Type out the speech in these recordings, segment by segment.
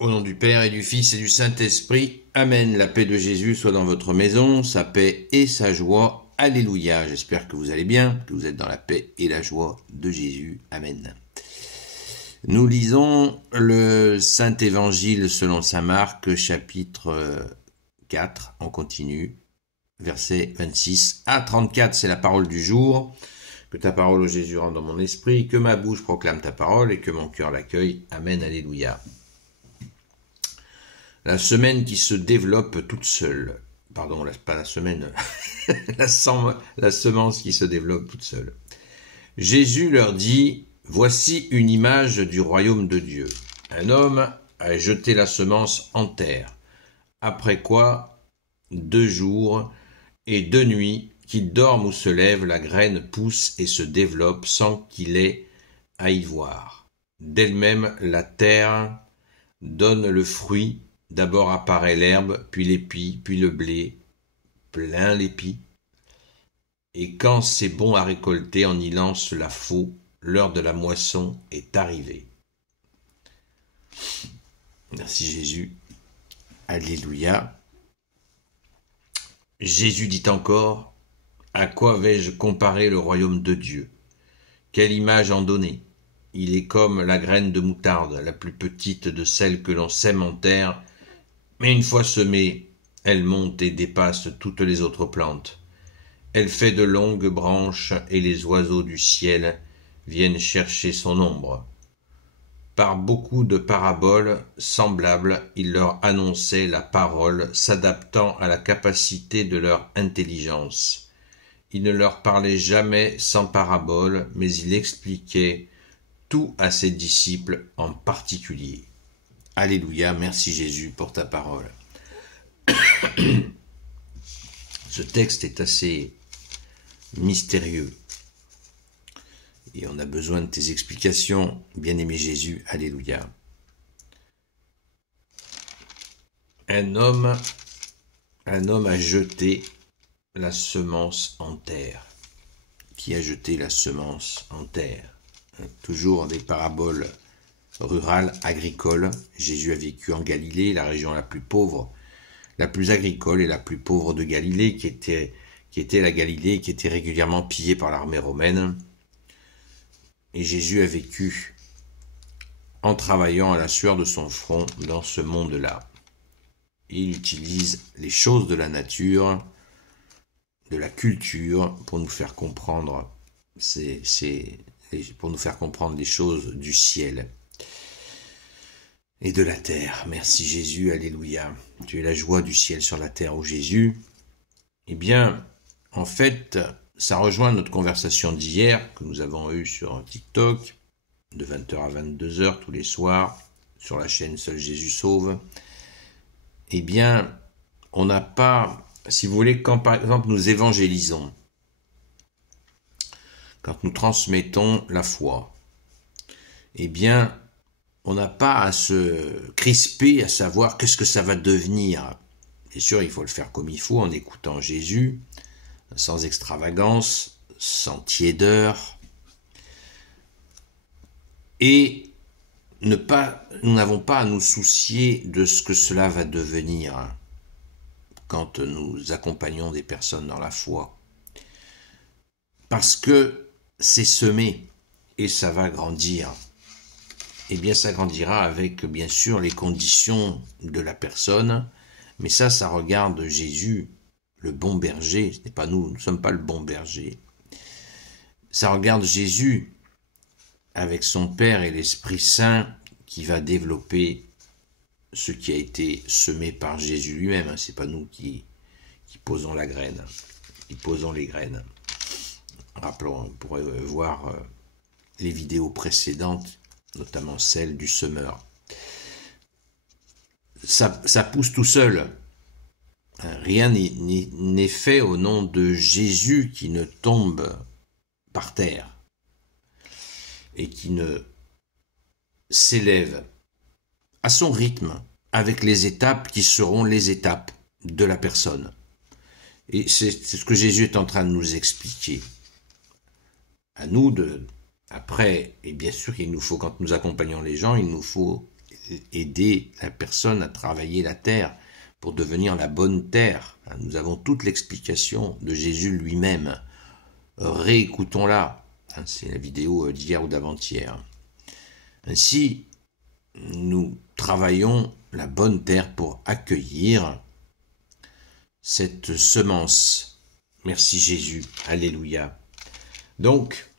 Au nom du Père et du Fils et du Saint-Esprit, Amen. La paix de Jésus soit dans votre maison, sa paix et sa joie. Alléluia. J'espère que vous allez bien, que vous êtes dans la paix et la joie de Jésus. Amen. Nous lisons le Saint-Évangile selon saint Marc, chapitre 4, on continue, versets 26 à 34, c'est la parole du jour. Que ta parole, ô Jésus, rentre dans mon esprit, que ma bouche proclame ta parole et que mon cœur l'accueille. Amen, alléluia. La semaine qui se développe toute seule. Pardon, pas la semaine, la semence qui se développe toute seule. Jésus leur dit, voici une image du royaume de Dieu. Un homme a jeté la semence en terre. Après quoi, 2 jours et 2 nuits, qu'il dorme ou se lève, la graine pousse et se développe sans qu'il ait à y voir. D'elle-même, la terre donne le fruit. D'abord apparaît l'herbe, puis l'épi, puis le blé, plein l'épi. Et quand c'est bon à récolter, on y lance la faux. L'heure de la moisson est arrivée. Merci Jésus. Alléluia. Jésus dit encore, à quoi vais-je comparer le royaume de Dieu? Quelle image en donner? Il est comme la graine de moutarde, la plus petite de celles que l'on sème en terre, mais une fois semée, elle monte et dépasse toutes les autres plantes. Elle fait de longues branches et les oiseaux du ciel viennent chercher son ombre. Par beaucoup de paraboles semblables, il leur annonçait la parole s'adaptant à la capacité de leur intelligence. Il ne leur parlait jamais sans parabole, mais il expliquait tout à ses disciples en particulier. Alléluia, merci Jésus pour ta parole. Ce texte est assez mystérieux et on a besoin de tes explications, bien-aimé Jésus. Alléluia. Un homme a jeté la semence en terre. Qui a jeté la semence en terre? Toujours des paraboles rurales, agricoles. Jésus a vécu en Galilée, la région la plus pauvre, la plus agricole et la plus pauvre de Galilée, qui était la Galilée, qui était régulièrement pillée par l'armée romaine. Et Jésus a vécu en travaillant à la sueur de son front dans ce monde-là. Il utilise les choses de la nature, de la culture, pour nous faire comprendre pour nous faire comprendre les choses du ciel et de la terre. Merci Jésus, alléluia. Tu es la joie du ciel sur la terre, ô Jésus. Eh bien, en fait, ça rejoint notre conversation d'hier que nous avons eue sur TikTok, de 20h à 22h tous les soirs, sur la chaîne Seul Jésus Sauve. Eh bien, on n'a pas, si vous voulez, quand par exemple nous évangélisons, quand nous transmettons la foi, eh bien, on n'a pas à se crisper à savoir qu'est-ce que ça va devenir. Bien sûr, il faut le faire comme il faut, en écoutant Jésus, sans extravagance, sans tiédeur, et nous n'avons pas à nous soucier de ce que cela va devenir quand nous accompagnons des personnes dans la foi. Parce que c'est semé et ça va grandir. Eh bien, ça grandira avec, bien sûr, les conditions de la personne, mais ça regarde Jésus, le bon berger. Ce n'est pas nous, nous ne sommes pas le bon berger. Ça regarde Jésus avec son Père et l'Esprit Saint qui va développer ce qui a été semé par Jésus lui-même. Ce n'est pas nous qui posons la graine, qui posons les graines. Rappelons, on pourrait voir les vidéos précédentes, notamment celle du semeur. Ça pousse tout seul. Rien n'est fait au nom de Jésus qui ne tombe par terre et qui ne s'élève à son rythme avec les étapes qui seront les étapes de la personne. Et c'est ce que Jésus est en train de nous expliquer. À nous après, et bien sûr qu'il nous faut, quand nous accompagnons les gens, il nous faut aider la personne à travailler la terre pour devenir la bonne terre. Nous avons toute l'explication de Jésus lui-même. Réécoutons-la. C'est la vidéo d'hier ou d'avant-hier. Ainsi, nous travaillons la bonne terre pour accueillir cette semence. Merci Jésus. Alléluia. Donc,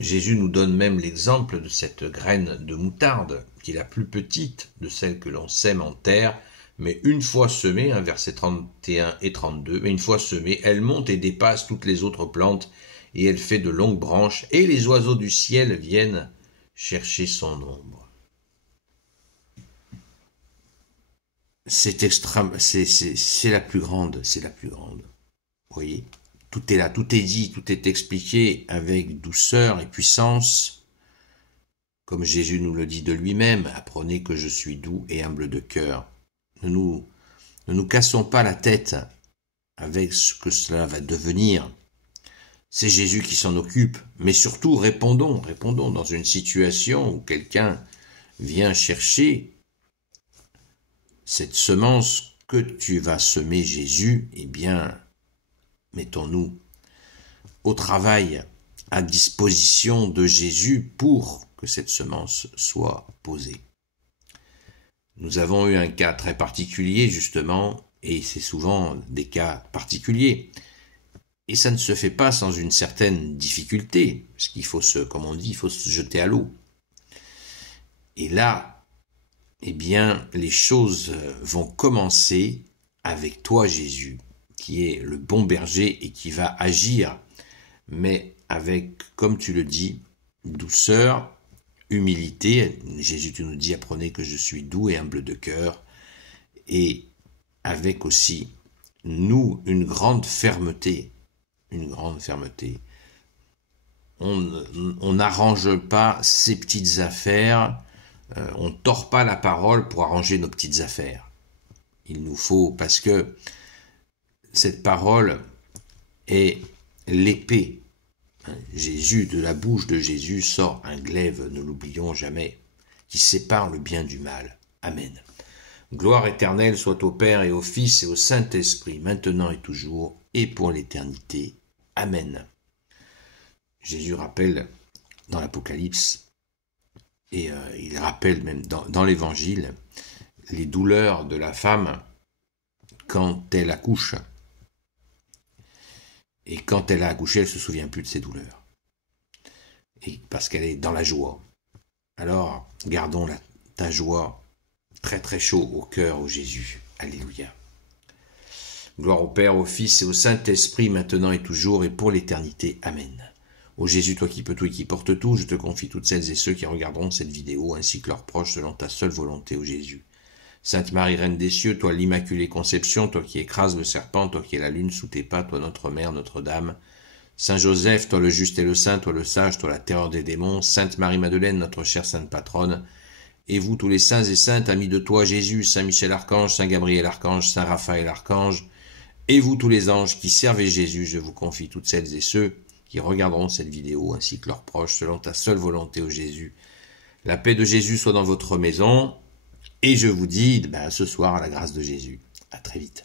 Jésus nous donne même l'exemple de cette graine de moutarde, qui est la plus petite de celle que l'on sème en terre, mais une fois semée, versets 31 et 32, mais une fois semée, elle monte et dépasse toutes les autres plantes, et elle fait de longues branches, et les oiseaux du ciel viennent chercher son ombre. C'est la plus grande, c'est la plus grande. Vous voyez ? Tout est là, tout est dit, tout est expliqué avec douceur et puissance. Comme Jésus nous le dit de lui-même, apprenez que je suis doux et humble de cœur. Ne nous cassons pas la tête avec ce que cela va devenir. C'est Jésus qui s'en occupe, mais surtout répondons dans une situation où quelqu'un vient chercher cette semence que tu vas semer, Jésus, eh bien, mettons-nous au travail à disposition de Jésus pour que cette semence soit posée. Nous avons eu un cas très particulier, justement, et c'est souvent des cas particuliers. Et ça ne se fait pas sans une certaine difficulté, parce qu'il faut comme on dit, il faut se jeter à l'eau. Et là, eh bien, les choses vont commencer avec toi, Jésus, qui est le bon berger et qui va agir, mais avec, comme tu le dis, douceur, humilité. Jésus, tu nous dis, apprenez que je suis doux et humble de cœur, et avec aussi, nous, une grande fermeté. On n'arrange pas ces petites affaires, on ne tord pas la parole pour arranger nos petites affaires. Il nous faut, parce que cette parole est l'épée. Jésus, de la bouche de Jésus sort un glaive, ne l'oublions jamais, qui sépare le bien du mal. Amen. Gloire éternelle soit au Père et au Fils et au Saint-Esprit, maintenant et toujours, et pour l'éternité. Amen. Jésus rappelle dans l'Apocalypse, et il rappelle même dans l'Évangile, les douleurs de la femme quand elle accouche. Et quand elle a accouché, elle ne se souvient plus de ses douleurs. Et parce qu'elle est dans la joie. Alors, gardons ta joie très très chaud au cœur, ô Jésus. Alléluia. Gloire au Père, au Fils et au Saint-Esprit, maintenant et toujours, et pour l'éternité. Amen. Ô Jésus, toi qui peux tout et qui portes tout, je te confie toutes celles et ceux qui regarderont cette vidéo, ainsi que leurs proches, selon ta seule volonté, ô Jésus. Sainte Marie, Reine des cieux, toi l'Immaculée Conception, toi qui écrases le serpent, toi qui es la lune sous tes pas, toi notre Mère, Notre-Dame. Saint Joseph, toi le juste et le saint, toi le sage, toi la terreur des démons. Sainte Marie-Madeleine, notre chère sainte patronne. Et vous tous les saints et saintes, amis de toi, Jésus, Saint Michel Archange, Saint Gabriel Archange, Saint Raphaël Archange. Et vous tous les anges qui servez Jésus, je vous confie toutes celles et ceux qui regarderont cette vidéo, ainsi que leurs proches, selon ta seule volonté, ô Jésus. La paix de Jésus soit dans votre maison. Et je vous dis, ce soir, à la grâce de Jésus. À très vite.